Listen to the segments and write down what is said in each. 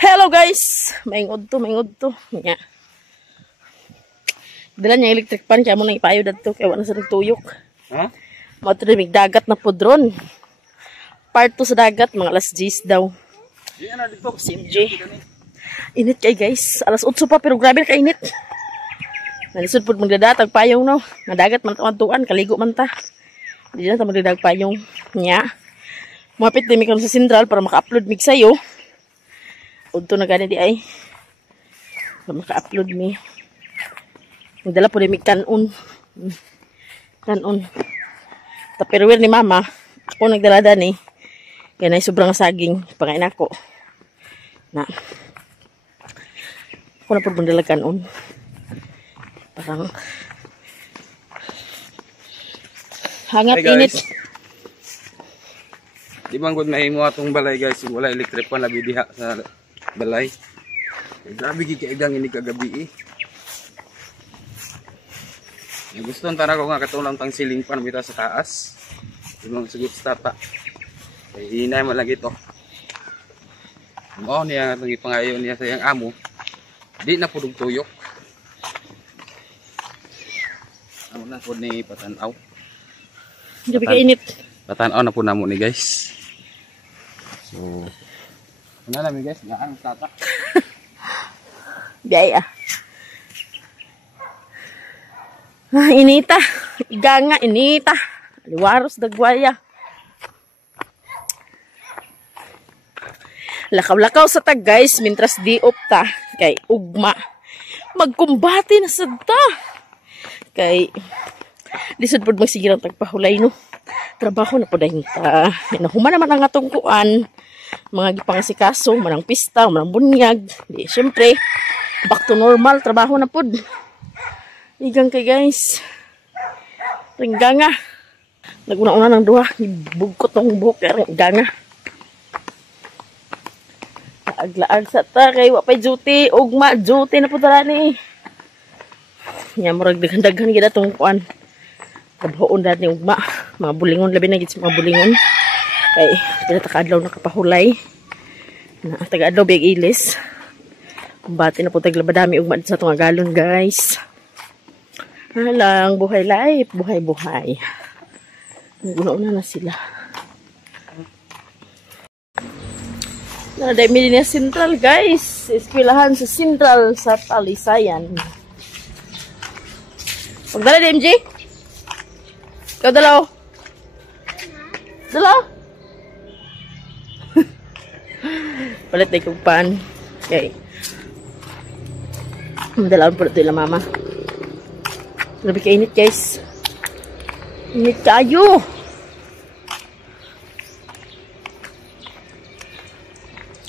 Hello guys! Maingod to. Nga. Dala niya electric pan, kaya mo nang ipayo dito, kaya wala sa nagtuyok. Ha? Matrimig dagat na po drone. Part 2 sa dagat, mga alas 10 daw. CMJ. Init kay guys. Alas 8 pa, pero grabe ka init. Nalisod po magdadatag payong no. Nga dagat man tuan, kaligo man ta. Hindi na ta magdadag payong niya. Mapit din mi karon sa Central para maka-upload mig sayo. Udto na gani di ay. Para maka-upload mi. Nagdala po din mig kanon. Kanon. Tupperware ni mama. Ako nagdala dani. Kaya na sobrang saging. Pangain ako. Na. Ako na po bandala kanon. Parang hangat init. Di ba gud mahimo atong balay guys, wala electric pan labi diha sa balay. Grabe gid kay idang ini kagabi eh. Gusto ta na ko nga katulang tang ceiling fan bitaw sa taas. Imong sugot sa tata. Kay hinay man lagi to. Mao niya atong ipangayon niya sa iyang amo. Di na pudog tuyok. Amo na pud ni patanaw. Gabi ka init. Patanaw na po namo ni guys. So, ano namin guys, gaan tata. Biyaya. Inita. Iganga, inita. Liwaros dagwaya. Lakaw-lakaw sa tag guys, mintras di opta. Kay ugma. Magkumbati na sa ta. Kay lisod po magsigil ang tagpahulay no. Trabaho na po dahil ta. Nahuman naman ang atong kuan. Mga gipangasikaso, manang pista, manang bunyag. Di, syempre, back to normal. Trabaho na po. Igang kay guys. Ringganga. Naguna-una ng duha. Ibugkot ng buhok. Kaya ringganga. Laag-laag sa ta. Kay wapay duty. Ugma, duty na po tala ni. Yan, murag daghan-daghan gila itong kuan. Trabahoon dati ni ugma. Mga bulingon. Labi na git sa mga bulingon. Kay, pinataka-adlaw na kapahulay. Na, taga-adlaw big ilis. Bati na po taglabadami ugma sa itong galon guys. Halang, buhay life. Buhay-buhay. Naguna-una na sila. Naday mi din Central guys. Eskwelahan sa Central sa Talisayan. Pagdala di MJ? Ikaw dalaw? Dalaw? Palit na ikong pan. Okay. Madalawan po ito yung mama. Grabe ka init guys. Init kayo.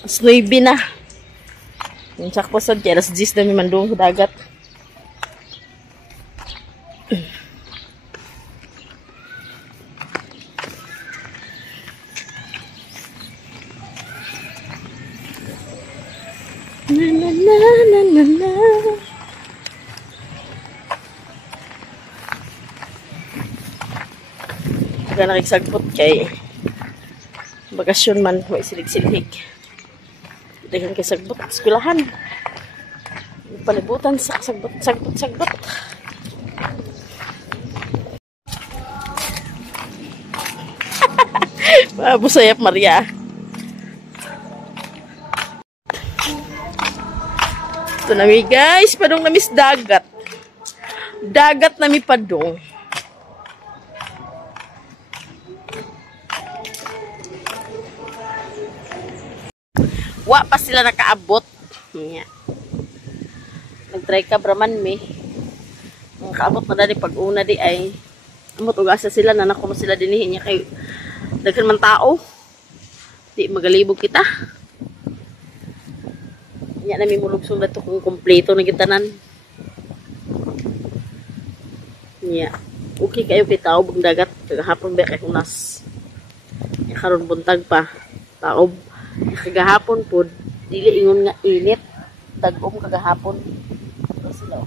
Snowy na. Yung sakpo sa jeras 10 na may mandung sa dagat. Na. Pagka nakigsagpot kay bakasyon man, may silig-silig. Dagang kay sagbot at skulahan. Palibutan sa sagbot. Busayap Maria. Ito na mi guys, padong namis dagat. Dagat na mi padong. Wa pa sila nakaabot. Nya. Nag-try ka braman mi. Nakaabot na dali pag una di ay amot ugasa sila na nako sila dinhi nya kay daghan man tao. Di magalibog kita. Nya na mi mulugson dato kung kompleto na gitanan. Nya. Okay kayo kay tao bang dagat kagahapon ba kay unas. Nya karon buntag pa. Taob kagahapon po dili ingon nga init tag-om kagahapon sila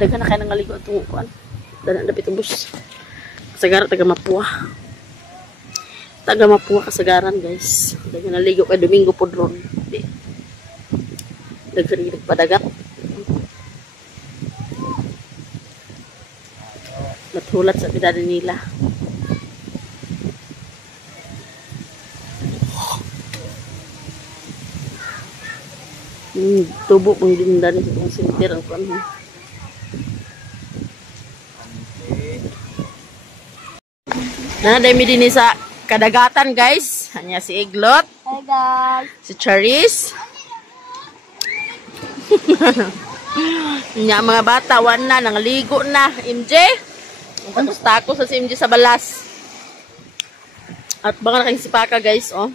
daghan na kay nangaligo atong kuan dana dapit ubos sagara taga Mapua Taga Mapua kasagaran guys. Daga naligo kay Domingo Podron. Daga padagat. Natulat sa pidada nila. Tubo pang dindan sa itong sinter ang kuwan. Naday mi din sa kadagatan guys. Hanya si Iglot. Hi guys. Si Charis. Nya mga bata wan na nangaligo na. MJ. Ang takos sa si MJ sa balas. At baka na kayong sipaka guys oh.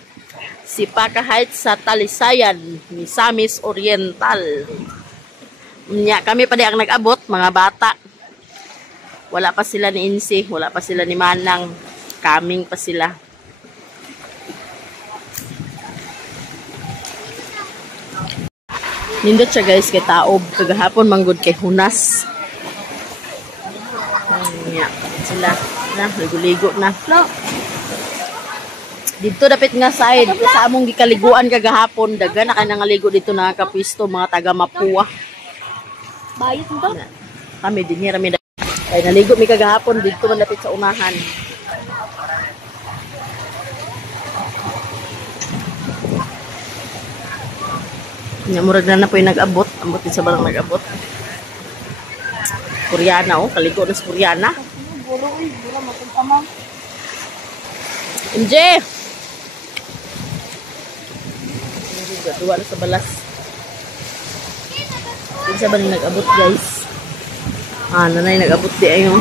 Sipaka Heights sa Talisayan, Misamis Oriental. Nya kami pa di ang nag-abot mga bata. Wala pa sila ni Insi, wala pa sila ni Manang. Kaming pa sila. Nindot siya guys kay Taob. Kagahapon manggod kay Hunas. Nya sila na ligo-ligo na. No. Dito dapit nga side sa among gikaliguan kagahapon daga na kay nangaligo dito na kapisto mga taga Mapua. Bayot mo to? Kami din here kami ay naligo mi kagahapon dito man dapit sa unahan. Nya murag na po yung nag-abot, ambot din sa barang nag-abot. Koreana oh, kaligo na sa Koreana. Buro matultamang. MJ. Dua na sa balas. Yung sa ba nag-abot guys? Ah, nanay nag-abot di ayo.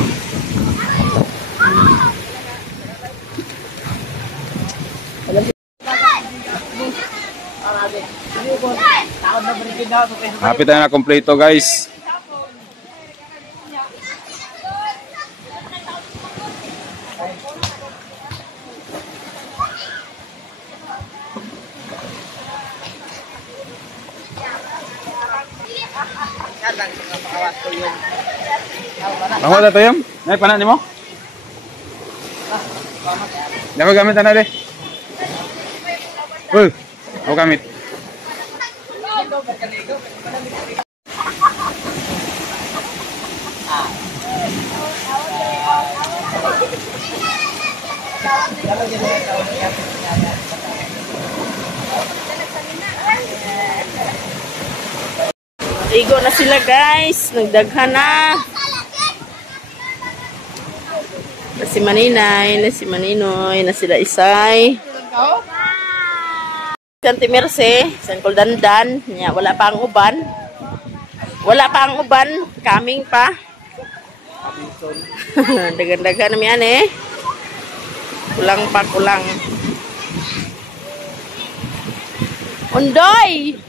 Hapit na kompleto guys. Ako na to yung? Nay, panan ni mo? Ako gamit na de. Uy, ako gamit. Ligo na sila guys. Nagdaghan na. Na si Maninay, na si Maninoy, na sila Isay. Santi Merce, Sangkol Dandan. Wala pa ang uban. Wala pa ang uban. Kaming pa. Dagan-dagan naman yan eh. Kulang pa, kulang. Undoy!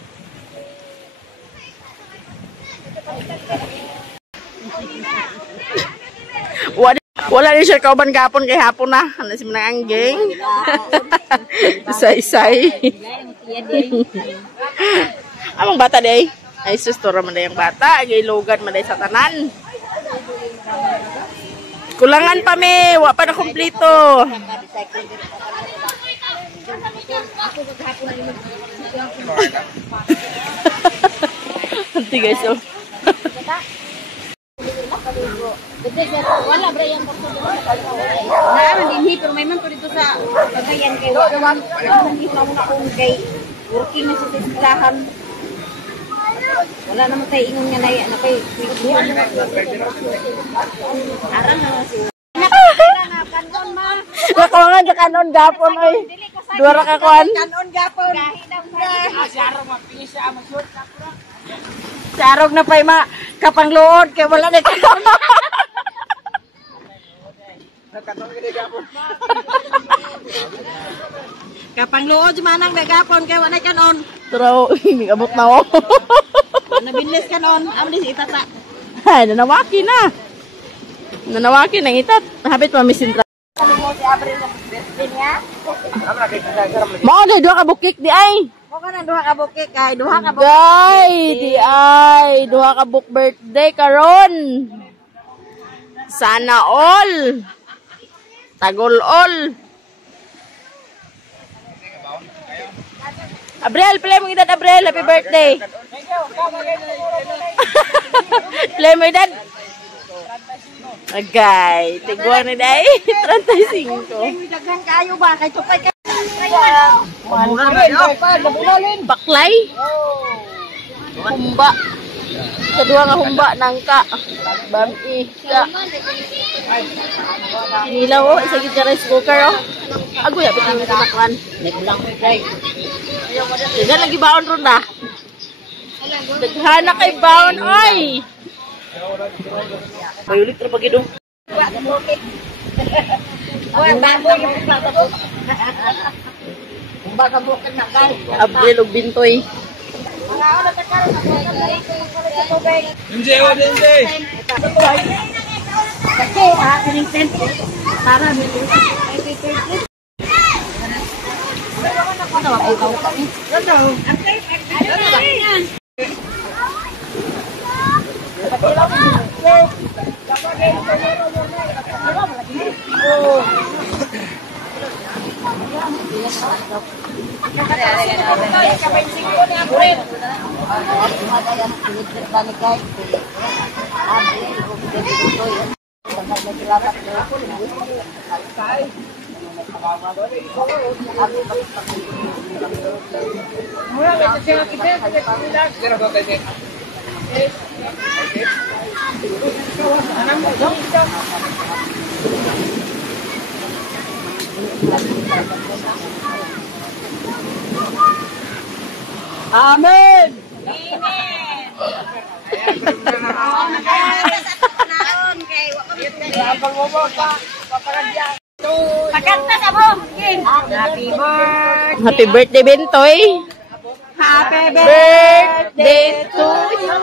Wala din siya kauban kapon kay hapon na. Ano si Manangging? Isay-isay. Amang bata day? Ay sustora man day ang bata. Gilogan man day sa tanan. Kulangan pa me. Wa pa na kumplito. Nanti guys oh. Wala bra yan doktor. Na dinhi pero may man ko dito sa pagayan kay wala man kita mo na kung kay working na sa tindahan. Wala naman tayo ingon nga nay na kay aran na si kanon ma. Kakuangan sa kanon gapon ay. Dua ra ka kuan. Kanon gapon. Asyaro mapisa amasud. Sarog na pa'y kapangluod kay wala na kanon. Kapangluod manang gagapon kay wala kanon. Pero abot na ako. Nabinles kanon, amlis itata. Ay, nanawaki na. Nanawaki nang itat. Habit mamisintra. Mao na duha ka bukik di ay. Mo kana duha ka bukik kay duha ka Day, di ay duha ka book birthday karon. Sana all. Tagol all. Abrel, play mo edad, Abrel. Happy birthday. Play mo edad. Agay, tiguan ni day. 35. Daghan kayo ba? Kay tupay kayo. Baklay. Humba. Sa duha nga humba nangka. Bami ka. Kinilaw oh, isa gid ka rice cooker oh. Agoy abit ni tinakwan. Naglang kay. Daghan lagi baon ron na. Daghana kay baon oy. Bayulit ra pagid oh. Baka bukan na kay. Abril og bintoy. Enjoy, enjoy. Kasi kining tent para may Amen. Pakanta sa mo. Happy birthday. Happy birthday Bentoy. Happy Birthday to you.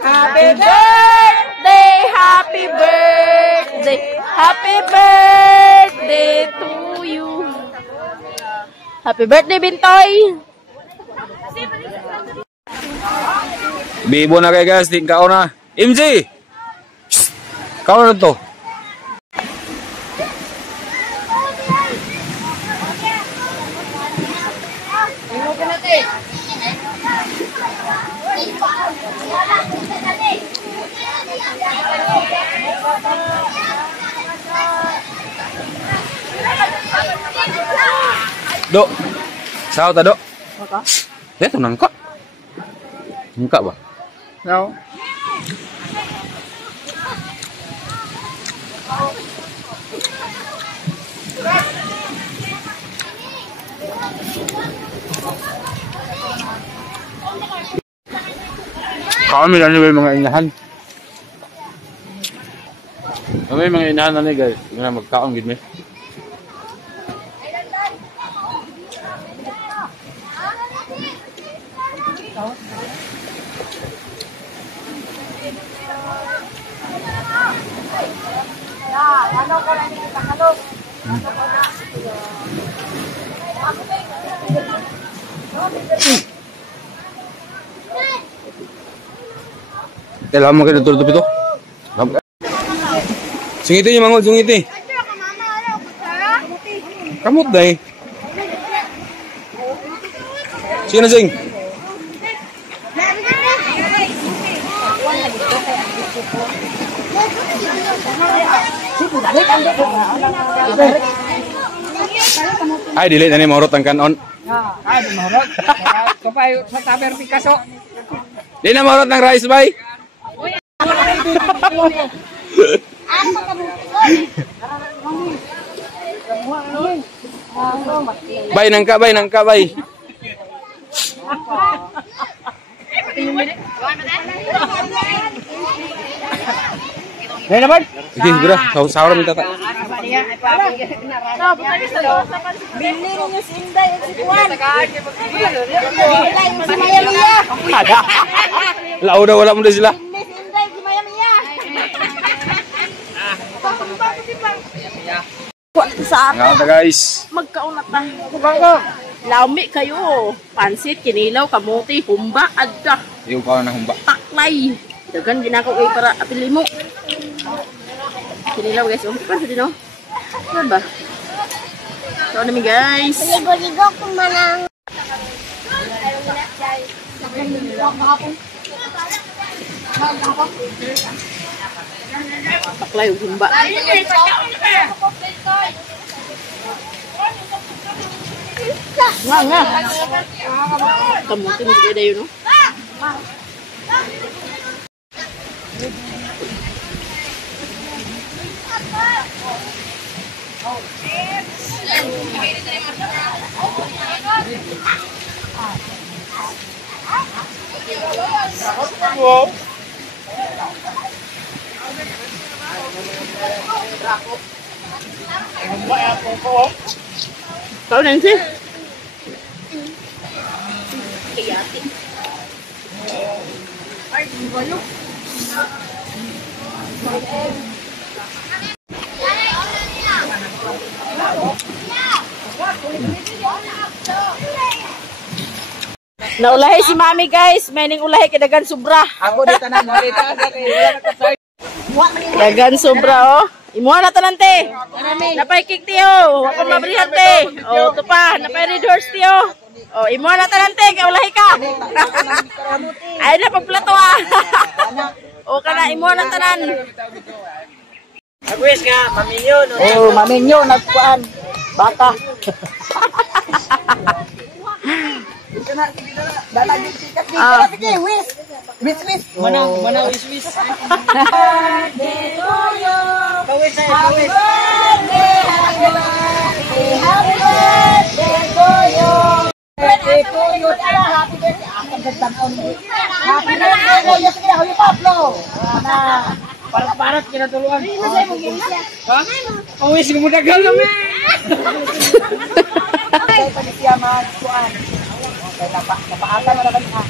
Happy birthday, happy birthday, happy birthday to you. Happy birthday Bentoy. Bibo na kay guys, di kao na. MJ! Kao na to. Do. Sao ta do? Ito nangka. Nangka ba? No. Kami na may mga inahan. Kami mga inahan na ni guys. Nga magkaon gid mi. Kailangan mo kayo natulog ito. Sungiti yung mangod, sungiti. Kamot na eh. Sige na, Sing. Ay, dili na ni mahurot ang kanon. Ay, di mahurot. Kapay sa taber Picasso. Di na mahurot ng rice, bay. Bay, nangka, bay, nangka, bay. Ngayon naman. Sige, siguro. Sahura minta tak. Bili niyo si Inday at si Juan. Inday si Maya Mia. Lau dah wala mo dah sila. Bili si Inday si Maya Mia. Sa Nga ta guys. magkaunat na. Lami kayo. Pansit, kinilaw, kamuti, humba, adda, Yung kawan ng humba. taklay. Dagan ginako kay para apili mo. Kinilaw guys. Pansit din oh. Ano ba? So, namin guys. Ligo-ligo kung manang. Taklay ug humba. Nga. Kamutin mo kaya dayo, no? Kau nanti? Naulahi si Mami guys, may ning ulahi kadagan sobra. Ako dito na narita dati wala na kapay. Dagan sobra oh. Imuha na tanan te. Napay cake tiyo. Wa pa mabrihan te. Oh, to pa, napay red horse tiyo. Oh, imuha na tanan te kay ulahi ka. Ay na pagplato ah. Oh, kana imuha na tanan. Agwes nga maminyo no. Oh, maminyo nagkuan. Bata. Mana wis. Parat kinatuluan. Oh, wis gumudagal kami. Napaatan na naman ha.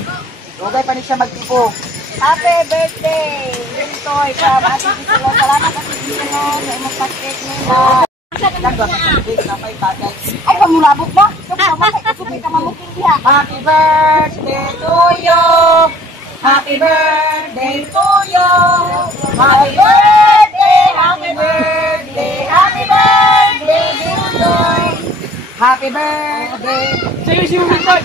Huwag pa niya siya magtipo. Happy birthday! Wintoy, salamat sa imong pakit nila. Ay, pamulabog ba? Kapag ka mamuking diha. Happy birthday to you. Happy birthday to you. Happy birthday, happy birthday, happy birthday to you. Happy birthday. Sige, Wintoy.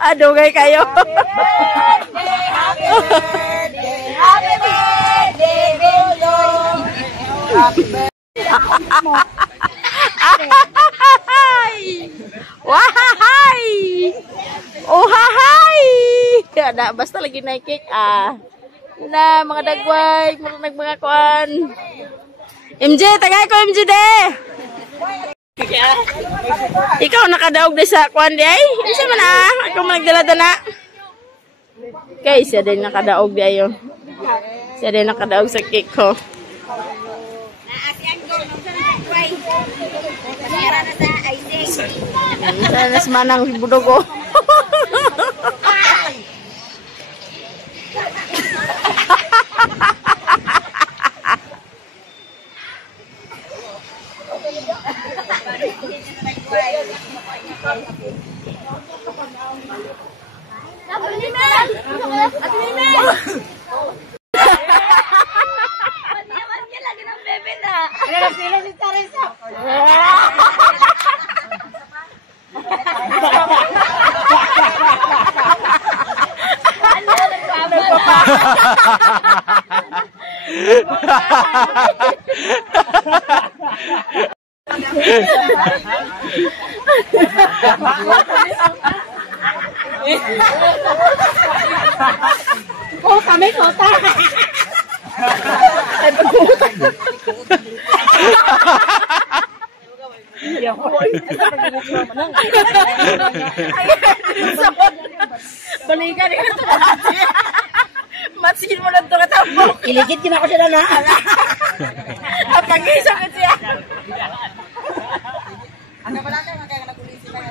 Adugay kayo. Happy birthday, happy birthday, Wintoy. Happy birthday. Wahay! Oh, hahay! Ada basta lagi naik cake ah. Na mga dagway, mga kuan. MJ, tagay ko MJ de. Ikaw nakadaog de sa kuan di ay. Isa man ah, ako magdala-dala. Okay, siya din nakadaog di ayo. Siya din nakadaog sa cake ko. Sana semanang budogo. Oh, kami kota. Balikan ka ito. Matsin mo lang ito katapok. Iligid din ako sila na. Ang pag-isang ka siya. Ang pala ka nagulisi sila.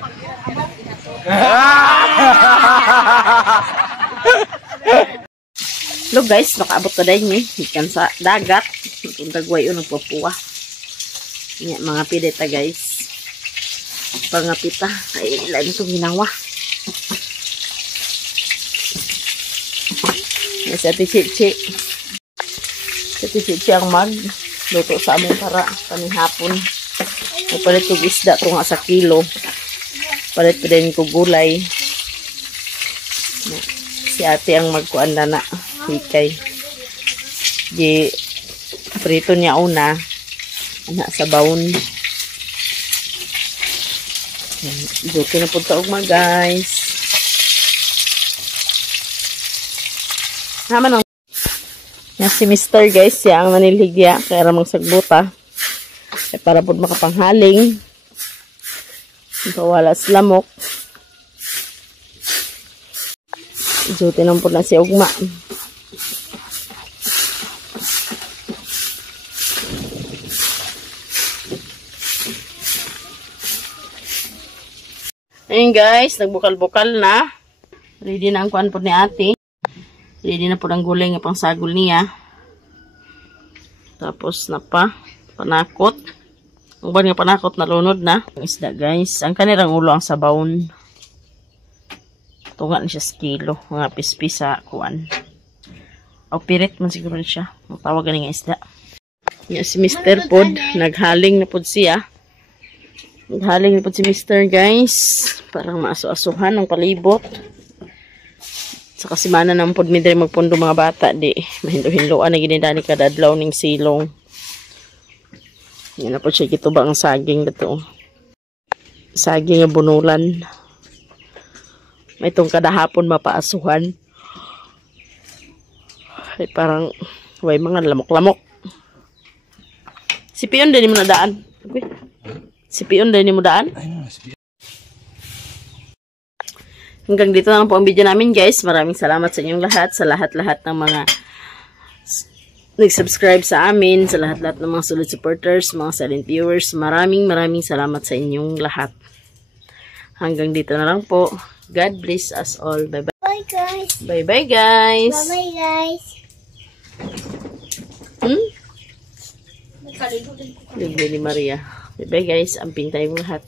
Look guys, nakaabot na dahil niya. Ikan sa dagat. Itong dagway o nagpapuwa. Yan, mga pideta guys. Pangapita. Ay, ilan itong ginawa. Yan si Ate Chichi. Si Ate Chichi ang magluto sa amin para panihapon. Napalit yung isda ito nga sa kilo. Palit ko din ko gulay. Si ate ang magkuan na hikay. Di prito niya una. Anak sa bawon. Duki na po taog guys. Naman ang nga si Mr. guys, siya ang naniligya kaya ramang sagbuta. Para po makapanghaling. Wala sa lamok. Duty na po na si Ugma. Ayun guys, nagbukal-bukal na. Ready na ang kuan po ni ate. Ready na po ang gulay nga pang sagol niya. Tapos na pa. Panakot. Ang ban nga panakot na lunod na. Ang isda guys. Ang kanirang ulo ang sabawon. Tunga na siya sa kilo. Mga pispis sa kuan. O pirit man siguro siya. Ang tawag nga isda. Yan si Mr. Pod. Naghaling na pod siya. Naghaling na pod si Mr. guys. Parang maaso-asuhan ng palibot. Sa kasimana ng pod midre magpundo mga bata. Di mahinlo-hinloan na ginidani kadadlaw ning silong. Yan na po siya gituba ang saging dito. Saging nga bunulan. May itong kadahapon mapaasuhan. Ay parang way mga lamok-lamok. Si Pion din mo na daan. Okay. Si Pion din mo daan. Hanggang dito na lang po ang video namin guys. Maraming salamat sa inyong lahat. Sa lahat-lahat ng mga nag-subscribe sa amin. Sa lahat-lahat ng mga solid supporters, mga silent viewers. Maraming salamat sa inyong lahat. Hanggang dito na lang po. God bless us all. Bye-bye. Bye guys. Bye-bye guys. Bye guys. Libre ni Maria. Bye-bye guys. Amping tayong lahat.